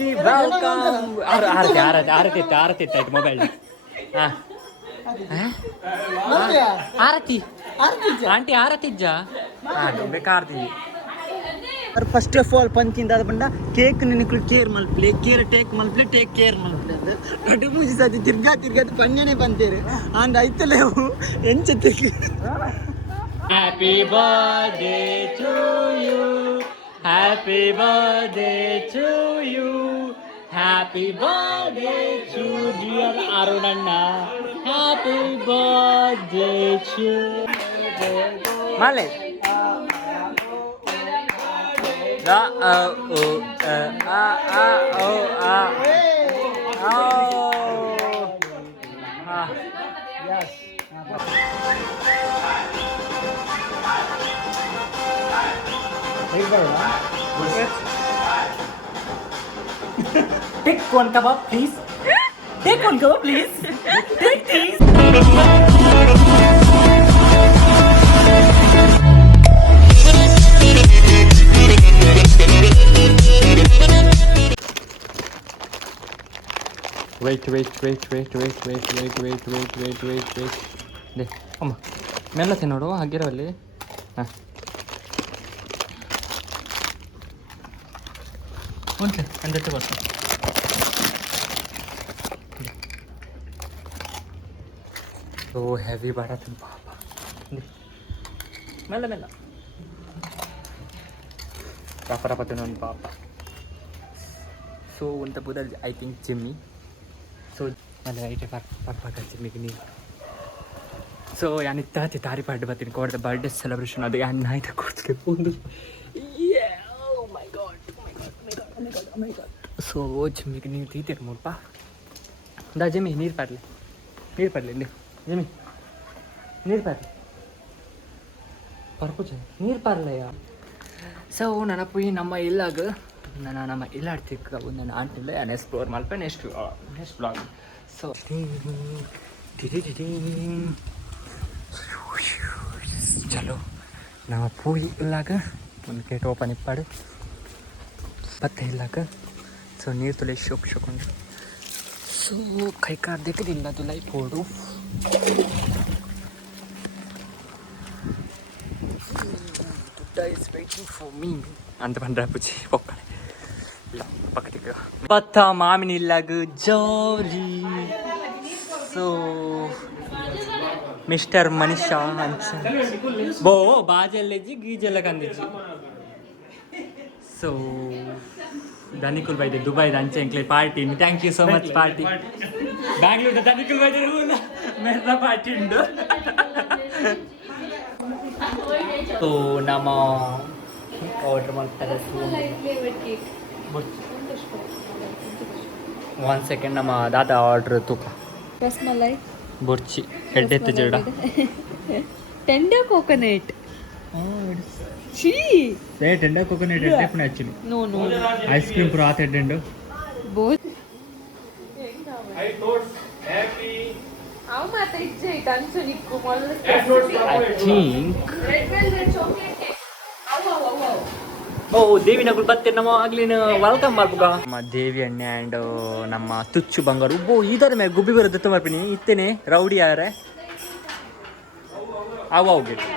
ದೇವಿ welcome. Aarti ಆಯ್ತು mobile. Aarti aunty ಆರತಿಜ್ಜ ಬೇಕಾರ್ತಿ. ಫಸ್ಟ್ ಆಫ್ ಆಲ್ ಪಂಚಿಂದ ಬಂಡ ಕೇಕ್ ನಿನಕ್ಲು ಕೇರ್ ಮಲ್ಪ್ಲೆ ಕೇರ್ ಟೇಕ್ ಮಲ್ಪ್ಲೆ ಟೇಕ್ ಕೇರ್ ಮಲ್ಪ್ಲೆ ಕಡು ಮೂಜಿ ಸತಿ ತಿರ್ಗಾದ ಪನ್ಯನೆ ಬಂತೇರು ಅಂದ ಐತಲೇವು ಎಂಚತ್ತಿಗೆ. Happy birthday to you, happy birthday to you, happy birthday to dear ಅರುಣಣ್ಣ, ಹ್ಯಾಪಿ ಬರ್ಡೇ ಟು ಮಾಲೆ. Take one kebab, please. Take one kebab, please. Take please. Wait. They ಅಮ್ಮ ಮೆಲ್ಲತೆ ನೋಡು ಹಾಗಿರೋಲ್ಲಿ. ಹಾಂ ಉಂಟು ಅಂದತ್ತೆ ಬರ್ತ. ಓ ಹೆವಿ ಬಾಡತನ ಪಾಪ. ಮೆಲ್ಲ ರಪರಪತನ ಒಂದು ಪಾಪ. ಸೊ ಅಂತ ಬುದಲ್ ಐ ಥಿಂಕ್ ಜಿಮ್ಮಿ. ಸೊ ಅಲ್ಲಿ ಐಟೆ ಪಕ್ಕ ಜಿಮ್ಮಿಗೆ ನೀವು. ಸೊ ಯಾನಿತ್ತ ತಾರಿ ಪಾರ್ಟಿ ಬರ್ತೀನಿ ಕೋಡ್ದ ಬರ್ಡೇ ಸೆಲೆಬ್ರೇಷನ್ ಅದು ಯಾನ್ ಆಯ್ತಾ ಕೊಡ್ತೀನಿ ಒಂದು. ಸೊ ಜಿಮ್ಮಿಗೆ ನೀರು ತೀತೀರಿ ಮೂರಪ್ಪ. ದಾ ಜಿಮ್ಮಿ ನೀರು ಪಾಡ್ಲಿ ಇಲ್ಲಿ ಜಿಮ್ಮಿ ನೀರು ಪಾಡ್ಲಿ ಪರ್ಪುಜ ನೀರು ಪಾರ್ಲಯ್ಯ. ಸೊ ನನ್ನ ಪುಯಿ ನಮ್ಮ ಇಲ್ಲಾಗ ನಮ್ಮ ಇಲ್ಲಾಡ್ತಿಕ್ಕ ನನ್ನ ಆಂಟಿಲ್ಲ ನಾನು ಎಕ್ಸ್ಪ್ಲೋರ್ ಮಾಡ್ಪೆ ನೆಕ್ಸ್ಟ್ ಬ್ಲಾಗ್. ಸೊ ಚಲೋ ನಮ್ಮ ಪೂಯಿ ಇಲ್ಲಾಗ ಒಂದು ಗೇಟ್ ಓಪನ್ ಇಪ್ಪಾಡು ಮತ್ತೆ ಇಲ್ಲಾಗ. ಸೊ ನೀರು ತುಳಿ ಶೋಕೊಂಡು ಸೊ ಕೈ car ದಿಕ್ಕದಿಲ್ಲ ತುಲೈ ಪೋಡು. is waiting for me ಅಂತ ಬಂದ್ರೆ ಪುಚ್ಚಿ ಪೊಕ್ಕಳೆ ಇಲ್ಲ ಪಕ್ಕದಿಕ್ಕ ಪತ್ತ ಮಾಮಿನ ಇಲ್ಲಾಗ ಜೋರಿ. ಸೊ ಮಿಸ್ಟರ್ ಮನಿಷಾ ಅಂಚ ಬೋ ಬಾಜಲ್ಲೆಜ್ಜಿ ಗೀಜೆಲ್ಲ ಕಂದಿಜ್ಜಿ. ಸೊ ಧನಿಕುಲ್ ಬೈದೆ ದುಬೈದ ಅಂಚೆ ಎಂಕ್ಲೆ party. Thank you so much party. ಬ್ಯಾಂಗ್ಳೂರ್ದ ಧನಿಕುಲ್ ಬೈದೆ ಮೆರ್ರ ಪಾರ್ಟಿ ಉಂಡು. ಸೊ ನಮ್ಮ ಆರ್ಡರ್ ಮಾಡ್ತಾರೆ. 1 ಸೆಕೆಂಡ್ ನಮ್ಮ ದಾದ ಆರ್ಡರ್ ತೂಕ ರಸ್ಮಲೈ ಬುರ್ಚಿ ಎಡ್ಡೆತ್ತು ಜಡ ಟೆಂಡರ್ ಕೋಕೋನಟ್. ಛೀ ಸೇ ಟೆಂಡರ್ ಕೋಕೋನಟ್ ಎಡ್ಡೆ ಪುನ ಆಕ್ಚುಲಿ ನೋ ಐಸ್ ಕ್ರೀಮ್ ಪುರ ಆತ ಎಡ್ಡೆಂಡು ಬೋತ್ ಐ ಥಾಟ್ ಹ್ಯಾಪಿ ಅವ ಮಾತ ಇಜ್ಜೆ ಕಂಚು ನಿಕ್ಕು ಮೊದಲು I think red velvet chocolate cake. Oh Devi ನಗುಲ್ ಬತ್ತೆ ನಮ್ಮ ಆಗ್ಲಿನ ವೆಲ್ಕಮ್ ಮಾಡ್ಬೇಕ. ನಮ್ಮ ದೇವಿ ಅಣ್ಣೆ ಆ್ಯಂಡ್ ನಮ್ಮ ತುಚ್ಚು ಬಂಗಾರು ಬೋ ಇದರ ಮೇಲೆ ಗುಬ್ಬಿ ಬರೋದು ತರ್ಪಿನಿ ಇತ್ತೇನೆ ರೌಡಿ ಯಾರೆ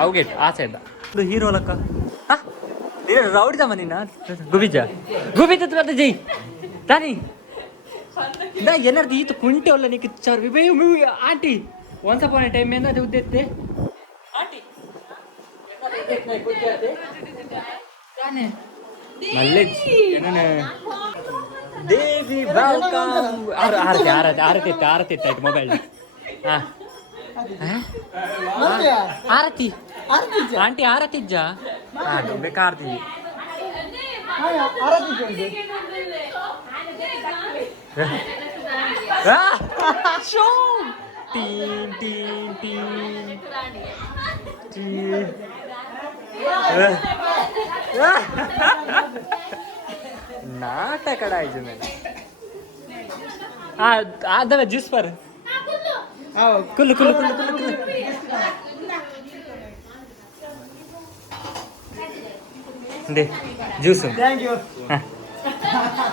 ಅವಗೇಟ್ ಆಸೆ ಇದ್ದ ಇದು ಹೀರೋ ಲಕ್ಕ. ರೌಡಿ ತಮ್ಮ ನಿನ್ನ ಗುಬಿಜ ಮತ್ತೆ ಜೈ ತಾನಿ ನಾ ಏನಾರ್ದು ಈತು ಕುಂಟೆ ಒಲ್ಲ ನೀ ಕಿಚ್ಚಾರು ವಿಬೇ aunty once upon a time ಏನಾದ ಉದ್ದೆತ್ತೆ ಆಂಟಿ ದೇವಿ ವೆಲ್ಕಮ್. ಆರತಿ ಆಯ್ತು ಮೊಬೈಲ್. ಆರತಿ ಆಂಟಿ ಆರತಿಜ್ಜ ಬೇಕಾರ್ತಿ. नाटक कड़ाई मैंने आधा जूस पर कुल्लू कुल्लू कुल्लू कुल्लू कुल्लू दे juice thank you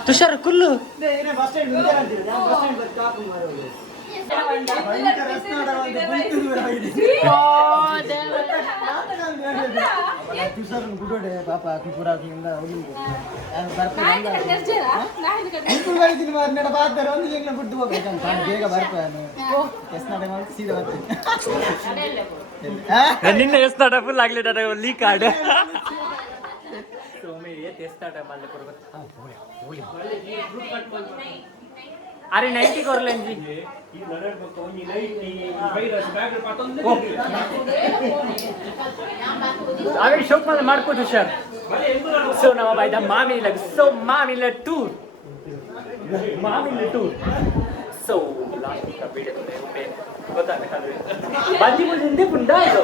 Tushar Kullu ನಿನ್ನೆ ಎಸ್ತಾಟ ಫುಲ್ ಆಗ್ಲಿ ಲೀಕ್ ಆಡ अरे 90 ಕೊರ್ಲೆಂಜಿ अरे शोक मला ಮಾಡ್ಕೊಡು ಸರ್ ಸೊ ನಮ್ಮ ಬಾಯ್ದ ಮಾಮಿಲ ಸೊ ಮಾಮಿಲ ಟೂರ್ ಸೊ ಲಾಸ್ಟ್ ವಿಡಿಯೋ ಇದೆ ಗೊತ್ತಾಗ್ತದೆ ಬಾಜಿ ಮುझे ಹಿಂದೆ ಪುಂಡ ಇದು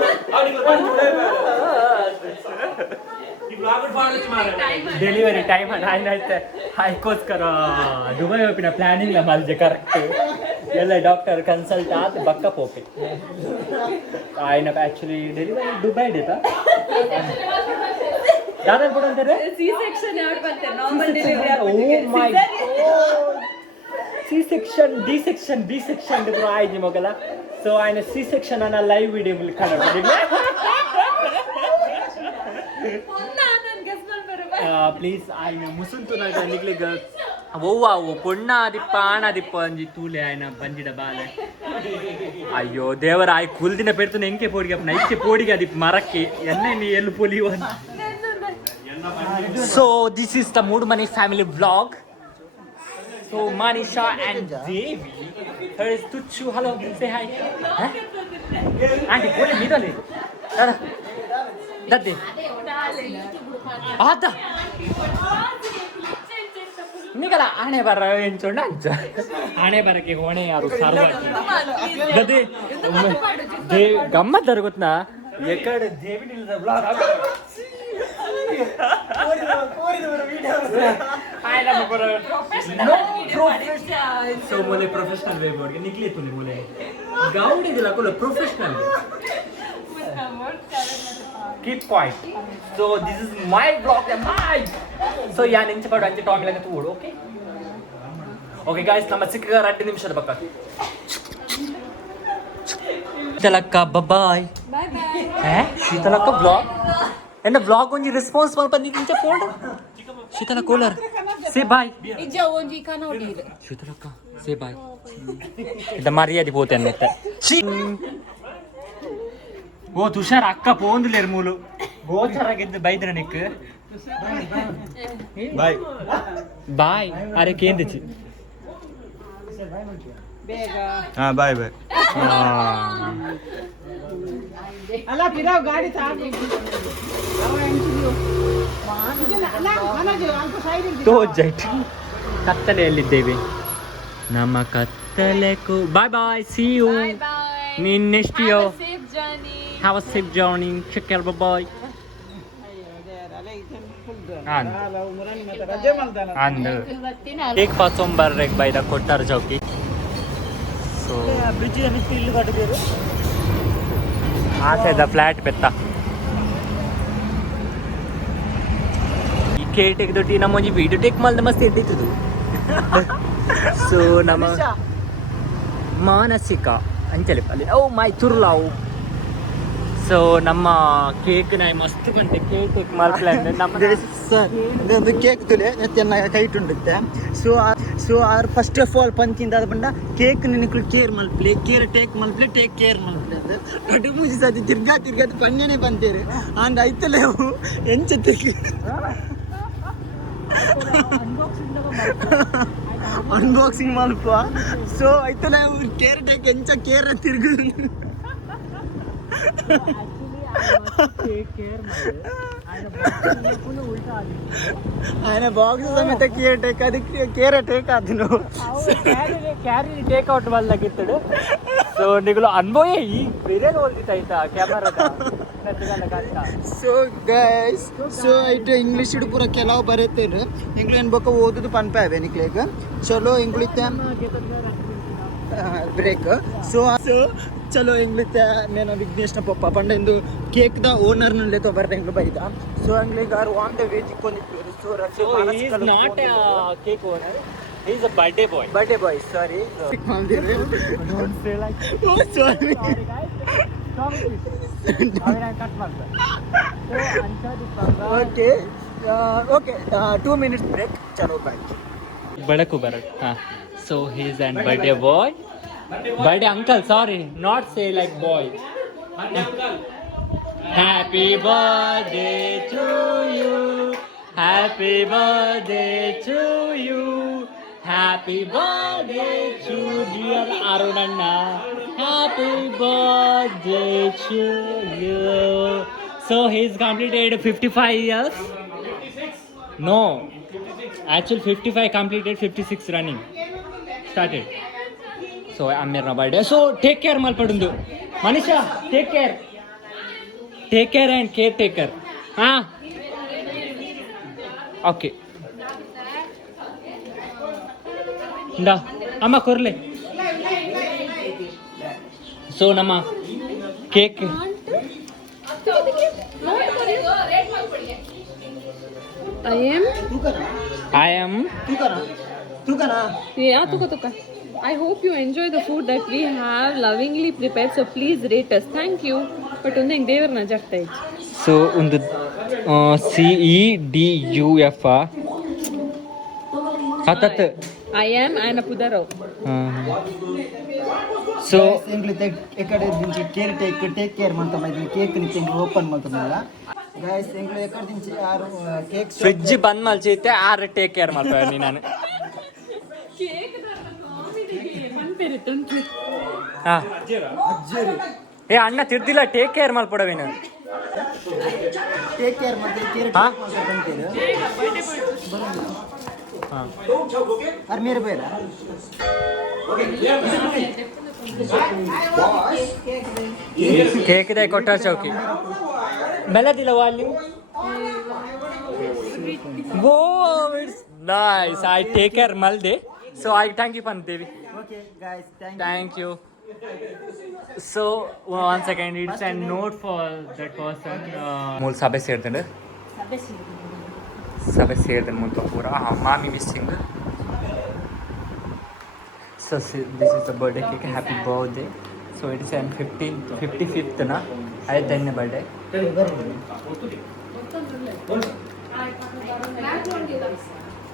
ಡೆಲಿವರಿ ಟೈಮ್ ಆಯ್ತು ಅದಕ್ಕೋಸ್ಕರ ದುಬೈ ಹೋಪಿನ ಪ್ಲಾನಿಂಗ್ ಮಲ್ಜೆ ಕರೆಕ್ಟ್ ಎಲ್ಲ ಡಾಕ್ಟರ್ ಕನ್ಸಲ್ಟ್ ಆತ ಬಕ್ಕ ಪೋಪೆ ఆయన ಆಕ್ಚುಲಿ ಡೆಲಿವರಿ ದುಬೈ ಡೇತಾ ದಾದಾ ಕೂಡ ಅಂತಾರೆ ಸಿ ಸೆಕ್ಷನ್ ಯಾರು ಬರ್ತಾರೆ normal delivery oh my C section D section bro ಆಯ್ತು ಮಗಲ ಸೊ ఆయన ಸಿ ಸೆಕ್ಷನ್ ಅನ್ನ ಲೈವ್ ವಿಡಿಯೋ ಮೂಲಕ ನೋಡ್ತಿದ್ದೆ ಪ್ಲೀಸ್ ఆయన ಮುಸುಂತುನಾಗ ನಿಗ್ಲಿಗ ಓ ಪೊಣ್ಣ ದಿಪ್ಪ ಆಣ ದಿಪ್ಪ ಅಂಜಿ ತೂಲೆ ఆయన ಬಂಜಿಡ ಬಾಲೆ ಅಯ್ಯೋ ದೇವರ ಆಯ್ ಕುಲ್ದಿನ ಪೆಡ್ತು ಎಂಕೆ ಪೋಡಿಗೆ ಅಪ್ಪ ನೈಕೆ ಪೋಡಿಗೆ ಅದಿಪ್ಪ ಮರಕ್ಕೆ ಎನ್ನೆ ನೀ ಎಲ್ಲಿ ಪೊಲಿಯುವ ಸೊ ದಿಸ್ ಇಸ್ ದ ಮೂಡ್ ಮನಿ family vlog so Manisha and Devi her is ತುಚ್ಚು hello say hi ಆಂಟಿ ಕೋಲೆ ಮೀದಲ್ಲಿ ದಾದಾ ದದ್ದೆ ಆತ ನಿಗಲ ಆಣೆ ಬರ ಎಂಚೊಂಡ ಅಂಚ ಆಣೆ ಬರಕ್ಕೆ ಹೊಣೆ ಯಾರು ಸರ್ವ ಗದೆ ಗಮ್ಮತ್ ಗೊತ್ತಾ ಎಕಡೆ ದೇವಿ ನಿಲ್ದ ಬ್ಲಾಗ್ ಸೊ ಮೊಲೆ ಪ್ರೊಫೆಷನಲ್ ವೇ ಬೋರ್ಡ್ಗೆ ನಿಕ್ಲಿ ತುಲಿ ಮೊಲೆ ಗೌಡಿ ದಿಲ್ಲ ಕೊಲ professional keep quiet so this is my vlog so ya ninche padu anje talk langa tuodu okay guys ನಮ್ಮ ಸಿಕ್ಕ 2 ನಿಮಿಷದ ಬಕ್ಕ ಶೀತಲಕ್ಕ ಬಾಯ್ ಶೀತಲಕ್ಕ ಬ್ಲಾಗ್ ಎಂದ ಬ್ಲಾಗ್ ಒಂಜಿ ರೆಸ್ಪಾನ್ಸ್ ಮಲ್ಪ ನಿಂಚೆ ಫೋನ್ ಶೀತಲ ಕೋಲರ್ ಸೇ ಬಾಯ್ ಇಜ್ಜ ಒಂಜಿ ಕನೋಡಿರೆ ಶೀತಲಕ್ಕ ಸೇ ಬಾಯ್ ಇದ ಮರ್ಯಾದೆ ಪೋತೆ ಅನ್ನತ್ತೆ ಓ ತುಷಾರ್ ಅಕ್ಕ ಪೋಂದುಲೇರು ಮೂಲು ಗೋಚರಾಗಿದ್ದು ಬೈದ್ರ ನಿಕ್ ಬಾಯ್ ಬಾಯ್ ಅರೆ ಕೇಂದಿಚ್ಚಿ हाँ बाय बाय ಅಲ್ಲ ಪಿರಾವ್ ಗಾಡಿ ಸಾಕು ಅವ ಎಂಟಿದಿಯೋ ಅಲ್ಲ ಮನಜು ಅಲ್ಪ ಸೈಡ್ ತೋ ಜೈಟ್ ಕತ್ತಲೆಯಲ್ಲಿದ್ದೇವೆ ನಮ್ಮ ಕತ್ತಲೆಗೂ ಬಾಯ್ ಬಾಯ್ ಸಿ ಯು ನೀನ್ ನೆಕ್ಸ್ಟ್ ಯೋ safe journey have a safe journey take care bye ಅಂದ್ एक पाचोंबर एक बायदा कोट्टार चौकी सो ब्रिज इल्ಲು ಕಟ್ಟಿದ್ರು ಆಸೆದ ಫ್ಲಾಟ್ ಪೆತ್ತ ಈ ಕೇಟೆಗೆ ದೊಡ್ಡಿ ನಮ್ಮ ಒಂಜಿ ವಿಡಿಯೋ ಟೇಕ್ ಮಲ್ದ ಮಸ್ತ್ ಎದ್ದಿತ್ತು ಸೊ ನಮ್ಮ ಮಾನಸಿಕ ಅಂಚಲಿ ಅಲ್ಲಿ ಓ ಮೈ ತುರ್ಲಾವು ಸೊ ನಮ್ಮ ಕೇಕ್ ನಾಯಿ ಮಸ್ತ್ ಗಂಟೆ ಕೇಕ್ ಮಲ್ಪ್ಲಾನ್ ನಮ್ಮ ಸರ್ ಒಂದು ಕೇಕ್ ತುಲೆ ಎತ್ತನ್ನ ಕೈಟ್ ಉಂಡುತ್ತೆ so our first of all ಪಂಚಿಂದ ಅದು ಬಂಡ ಕೇಕ್ ನಿನಕು ಕೇರ್ ಮಲ್ಪ್ಲೆ ಟೇಕ್ ಕೇರ್ ಮಲ್ಪ್ಲೆ ದೊಡ್ಡ ಮುಜಿ ಸತಿ ತಿರ್ಗಾ ಪನ್ಯನೇ ಬಂತೇರು ಅಂದ್ ಐತಲೇವು ಎಂಚ ತಿರ್ಗಿ ಅನ್ಬಾಕ್ಸಿಂಗ್ ಮಲ್ಪ ಸೊ ಐತಲೇ ಕೇರ್ ಟೇಕ್ ಎಂಚ ಕೇರ್ ತಿರ್ಗುದು ఆయన బాక్స్ సಮೇತ కేర్ టేక్ ಅದಕ್ಕೆ ಕೇರ್ ಟೇಕ್ ಆದನು ಕ್ಯಾರಿ ಟೇಕ್ ಔಟ್ ಮಾಡ್ಲಾಗಿತ್ತಡು ಸೊ ನಿಗಳು ಅನ್ಬೋಯೇ ಈ ಬೇರೆ ಓದಿತ್ತಾಯ್ತಾ ಕ್ಯಾಮರಾದ so guys so it English ಪೂರ ಕೆಲವು ಬರುತ್ತೇನೆ ಇಂಗ್ಲಿಷ್ ಬೊಕ್ಕ ಓದುದು ಪನ್ಪಾವೆ ನಿಕ್ಲೇಗ ಚಲೋ ಇಂಗ್ಲಿಷ್ ಬ್ರೇಕ್ ಸೊ ಚಲೋ ಎಂಗ್ಲಿತ್ತೆ నేను విఘ్నేష్ನ ಪಪ್ಪ ಪಂಡೆಂದು ಕೇಕ್ ದ ಓನರ್ ನುಲ್ಲೆ ತೊಬರ್ರೆ ಎಂಗ್ಲು ಬೈದ ಸೊ ಅಂಗ್ಲಿ ಗಾರ್ ವಾನ್ ದ ವೇಜ್ ಕೊಂಡಿದ್ರು so Rafi not a cake owner. He's a birthday boy. Birthday boy sorry Don't say like oh sorry okay okay 2 minutes break ಚಲೋ ಬಾಯ್ ಬೆಳಕು ಬರಟ್ so he's an birthday boy. Birthday uncle, sorry, not say like boy. Happy birthday to you. Happy birthday to you. Happy birthday to dear Arunanna. Happy birthday to you. So he's completed 55 years. 56. No, 56. actually 55 completed, 56 running. Started. So Amir na birthday. So take care malpadundu. Manisha, take care. Take care and caretaker. Okay. Da. Amma korle. So nama cake. I am. तू करा Yeah, tuka. I hope you enjoy the food that we have lovingly prepared. So please rate us. Thank you. But ಒಂದು ದೇವರನ್ನ ಜಗ್ತಾ ಇತ್ತು. So ಒಂದು CEDUF ಹತ್ತತ್ತು. I am Anna Pudarov. So ಎಂಗ್ಲಿತೆ ಎಕಡೆ ದಿಂಚಿ care take care ಮಾಡ್ತಾ ಇದ್ದೀನಿ ಕೇಕ್ ನಿಂಗೆ open ಮಾಡ್ತಾನಲ್ಲ guys ಎಂಗ್ಲು ಎಕಡೆ ದಿಂಚಿ ಯಾರು ಕೇಕ್ ಫ್ರಿಡ್ಜ್ ಬಂದ್ ಮಲ್ಚೈತೆ ಆರು ಟೇಕ್ ಕೇರ್ ಮಾಡ್ತಾರೆ ನಾನು. ಏ ಅಣ್ಣ ತಿರ್ದಿಲ್ಲ ಟೇಕ್ ಕೇರ್ ಮಲ್ಪಡವೇನು ಟೇಕ್ ಕೇರ್ ಮತ್ತೆ ಕೇರ್ ಹಾ? ಬಂತೀರ ಹಾಂ और मेरे पे ಕೇಕ್ ಇದೆ ಕೊಟ್ಟಾರ ಚೌಕಿ ಬೆಲ್ಲದಿಲ್ಲವಾ ಅಲ್ಲಿ oh it's nice I take care ಮಲ್ದೆ ಸೊ ಐ ಥ್ಯಾಂಕ್ ಯು ಪಂತೇವಿ okay guys thank you so one second it's and note for that person ಮೂಲ ಸಭೆ ಸೇರ್ತಾನೆ ಸಭೆ ಸೇರ್ತಾನೆ ಮೂಲಕ ಪೂರ ಮಾಮಿ missing so this is the birthday cake happy birthday so it is and 55th ನಾ ಐದನೇ ಬರ್ಡೇ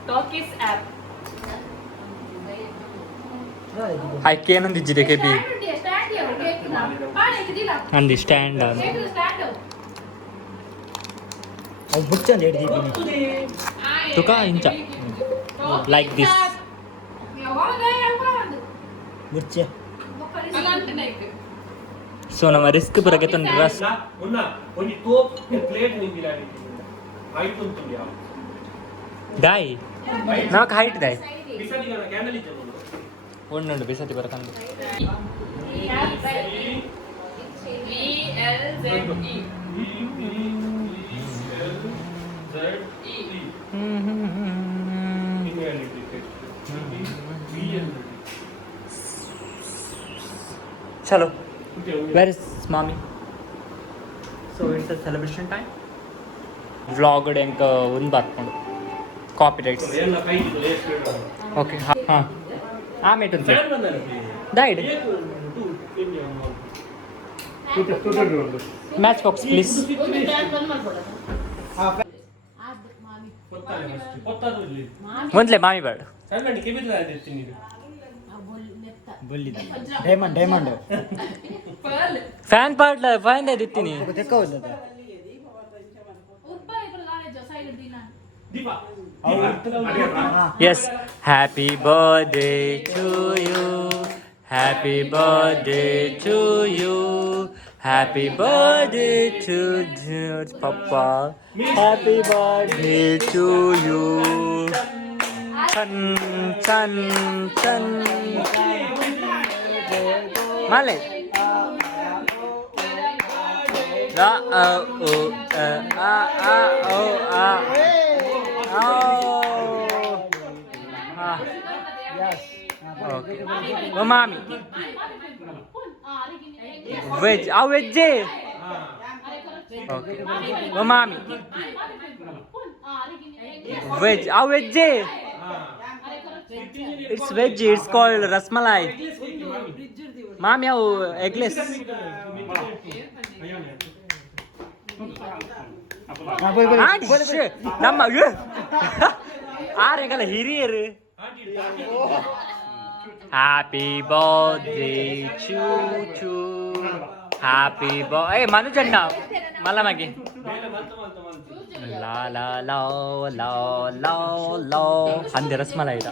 Talkies app. ಆಯ್ಕೇನೊಂದಿದ್ದಿದೆ ಕೆ ಬಿ ಅಂದಿ ಸ್ಟ್ಯಾಂಡ್ ಅದು ಬುಚ್ಚಂದ ಹಿಡಿದಿದ್ದೀನಿ ತುಕ ಇಂಚ ಲೈಕ್ ದಿಸ್ ಬುಚ್ಚೆ ಸೊ ನಮ್ಮ ರಿಸ್ಕ್ ಬರಕ್ಕೆ ತಂದು ರಸ್ ಮುನ್ನ ಒಂದು ತೋಪ್ ಪ್ಲೇಟ್ ನಿಂದಿಲ್ಲ ಹೈಟ್ ఉంటుంది ದಾಯ್ ನಾಲ್ಕು ಹೈಟ್ ದಾಯ್ ಬಿಸಲಿ ಕ್ಯಾಂಡಲ್ ಇತ್ತು ಒಂದುಂಡು ಬಿಸತಿ ಬರಕಂದು ಚಲೋ ವೇರ್ ಇಸ್ ಮಾಮಿ so it's a celebration time ವ್ಲಾಗ್ಡ್ ಎಂಕ ಒಂದು ಬರ್ಕೊಂಡು ಕಾಪಿ ರೈಟ್ಸ್ ಎಲ್ಲ ಕೈ ಲೇಸ್ ಓಕೆ ಹಾಂ ಆಮೇಲೆ ಒಂದು ಫ್ಯಾನ್ ಬಂದಲ್ಲ ಡೈಡ್ ಮ್ಯಾಚ್ ಬಾಕ್ಸ್ ಪ್ಲೀಸ್ ಒಂದ್ಲೆ ಮಾಮಿ ಬೇಡ ಸಣ್ಣ ಕೆಬಿಲ್ಲ ಇರ್ತೀನಿ ಬೊಲ್ಲಿದ ಡೈಮಂಡ್ ಫ್ಯಾನ್ ಪಾಡ್ಲ ಫ್ಯಾನ್ ದಿತ್ತೀನಿ ತೆಕ್ಕವಲ್ಲದ Deepa yes happy birthday to you happy birthday to you happy birthday to ಪಪ್ಪ ಹ್ಯಾಪಿ ಬರ್ಡೇ ಟು ಯು ಚನ್ ಚನ್ ಚನ್ ಮಾಲೆ ಆ ಓ ಆ ಓ ಆ ಓಕೆ ಮಾಮಿ ವೆಜ್ ಅವು ವೆಜ್ಜೇ ಓಕೆ ಮಾಮಿ ವೆಜ್ ಅವು ವೆಜ್ಜೇ it's veg it's called rasmalai ಮಾಮಿ ಅವು ಎಗ್ಲೆಸ್ ನಮ್ಮ ಆರೆಗಲ್ಲ ಹಿರಿಯರು ಹ್ಯಾಪಿ ಬರ್ತ್ಡೇ ಚೂ ಚೂ ಹ್ಯಾಪಿ ಏ ಮನುಜಣ್ಣ ಮಲ್ಲಮಗೆ ಲಾ ಲಾ ಲಾ ಲಾ ಲಾ ಲಾ ಅಂದೆ ರಸ್ಮಲೈ ಲಾ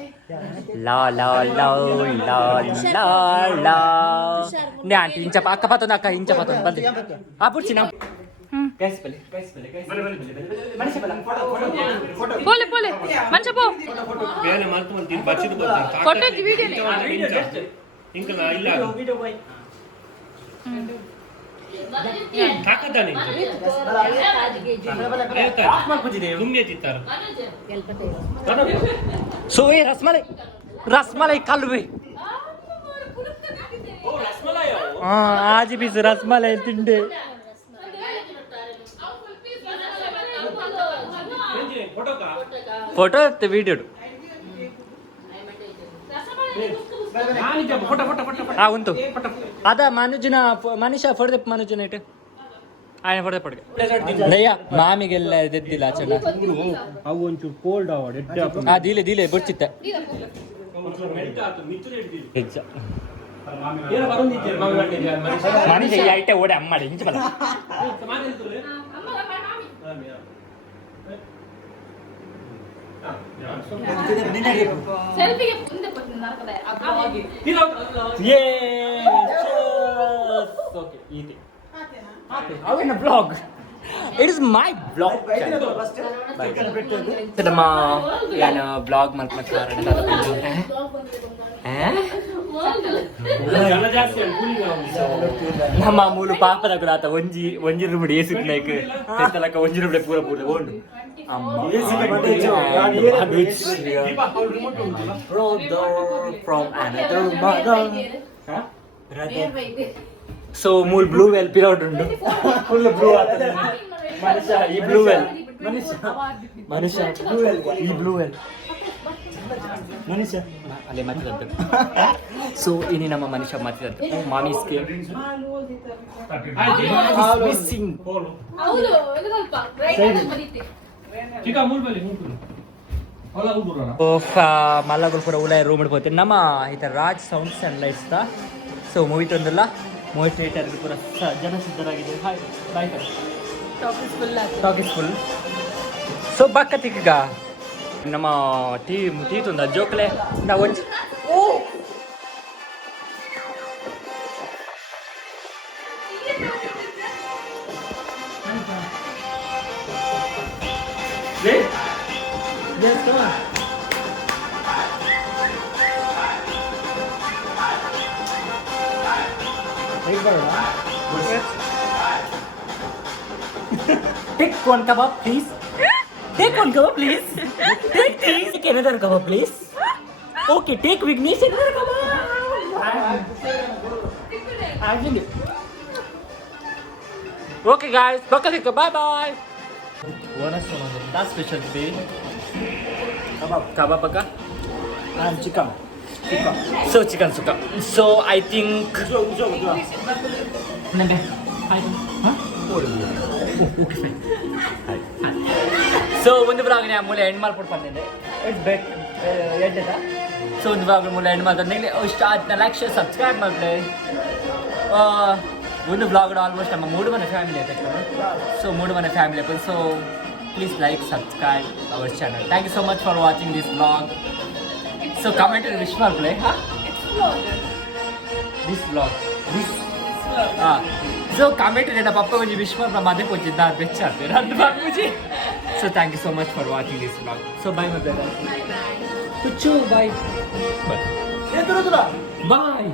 ಲಾ ಲಾ ಲಾ ಲಾ ಲಾ ನೇ ಆಂಟಿ ಇಂಚ ಅಕ್ಕ ಪಾತೊಂದು ಅಕ್ಕ ಇಂಚ ಪಾತೊಂದು ಬಂದೆ ಆ ಪುಡ್ಸಿ ನಾವು ಪೋಲೆ ಪೋಲೆ ಮಂಚ ಪೋ ಕೊಟ್ಟೈತಿ ವಿಡಿಯೋನೇ ಸೊ ಏ ರಸ್ಮಲೈ ರಸ್ಮಲೈ ಕಲ್ವೆ ಆಜಿ ಬೀಸ್ ರಸ್ಮಲೈ ತಿಂಡೆ ಫೋಟೋ ಇರುತ್ತೆ ವಿಡಿಯೋ ಉಂಟು ಅದ ಮನುಜನ ಮನುಷ್ಯ ಫೋಟೋ ಮನುಜನ ಇಟ್ಟು ఆయన ఫోటో పడక దయ్యా మామిಗೆಲ್ಲ ಎದ್ದಿಲ್ಲ ಆಚೆನ ಅವು ಒಂಚೂರು ಕೋಲ್ಡ್ ಆವಡ್ ಆ ದೀಲೆ ದೀಲೆ ಬರ್ಚಿತ್ತ ಮನುಷ್ಯ ಈ ಐಟೆ ಓಡೆ ಅಮ್ಮಾಡಿ ಹಿಂಚ ಬಲ ಸೆಲ್ಫಿಗೆ ಮುಂದೆ ಬಂದು ನರಕದ ಓಕೆ ಈತಿ ಅವೇನ blog it is my blog ನಮ್ಮ ಏನು ಬ್ಲಾಗ್ ಮಲ್ಪನ ಕಾರಣ ನಮ್ಮ ಮೂಲು ಪಾಪದ ಕೂಡ ಆತ ಒಂಜಿ ಒಂಜಿ ರೂಮಿಡ್ ಏಸಿಕ್ ಲೈಕ್ ತೆತ್ತಲಕ ಒಂಜಿ ರೂಮಿಡ್ ಪೂರ ಪೂರ ಓಂಡು ಸೊ ಮೂಲ್ ಬ್ಲೂ ವೆಲ್ ಪಿರೌಡ್ ಉಂಡು ಫುಲ್ ಬ್ಲೂ ಆಗ್ತದೆ ಮನುಷ್ಯ ಈ ಬ್ಲೂ ವೆಲ್ ಮನುಷ್ಯ ಈ ಬ್ಲೂ ವೆಲ್ ಮನುಷ್ಯ ಅಲ್ಲೇ ಮಾತಿದಂತೆ ಸೊ ಇನಿ ನಮ್ಮ ಮನುಷ್ಯ ಮಾತಿದಂತೆ ಮಾಮಿ ಸ್ಕೇಲ್ ಮಿಸ್ಸಿಂಗ್ ಹೌದು ಇದು ಸ್ವಲ್ಪ ರೈಟ್ ಬರೀತಿ ಮಲ್ಲಗಳು ಪೂರ ಉಲಾಯ ರೂಮ್ ಇಡ್ಬೋತೀನಿ ನಮ್ಮ ಈತ Raj sounds and lights the so movie ತಂದಿಲ್ಲ ಮೂವಿ ಥಿಯೇಟರ್ಗೆ ಪೂರ ಜನ ಸಿದ್ಧರಾಗಿದೆ hi bye talk is full so ಬಕ್ಕ ತಿಕ್ಕ ನಮ್ಮ ಟೀ ತುಂದ ಜೋಕ್ಲೆ ನಾ ಒಂಜಿ oh Yes, come on. Take one kebab, please. Take one kebab, please. Take this. Take another kebab, please. Okay, take Vignesh another kebab. Okay, guys. Bye bye. Bonus one. That's special day. Kebab apa? And chicken. So chicken suka. So I think. Nanti. Hi. Huh? So ಒಂದು blog ನೇ ಮೂಲೆ end ಮಾಡ್ಬಿಟ್ಟು it's bait ಎಡ್ಡದ so ಒಂದು blog ಮೂಲೆ end ಮಾಡ್ತಾರೆ ಇಷ್ಟ ಆಯ್ತು like share subscribe ಮಾಡ್ಲಿ ಒಂದು ಬ್ಲಾಗ್ ಆಲ್ಮೋಸ್ಟ್ ನಮ್ಮ ಮೂಡು ಮನೆ ಫ್ಯಾಮಿಲಿ ಐತೆ ಸೊ ಮೂಡು ಮನೆ ಫ್ಯಾಮಿಲಿ ಐತೆ so please like subscribe our channel thank you so much for watching this blog so comment wish ಮಾಡ್ಲಿ this blog this so comment ನನ್ನ ಪಪ್ಪ ಒಂಜಿ ವಿಶ್ ಮಾಡ್ರ ಮದೆ ಕೊಚ್ಚಿದ್ದ ಅದು ಬೆಚ್ಚಾಡ್ತೆ ನನ್ನ ಬಾಬುಜಿ so thank you so much for watching this blog so bye my brother ತುಚ್ಚು ಬಾಯ್ ಬಾಯ್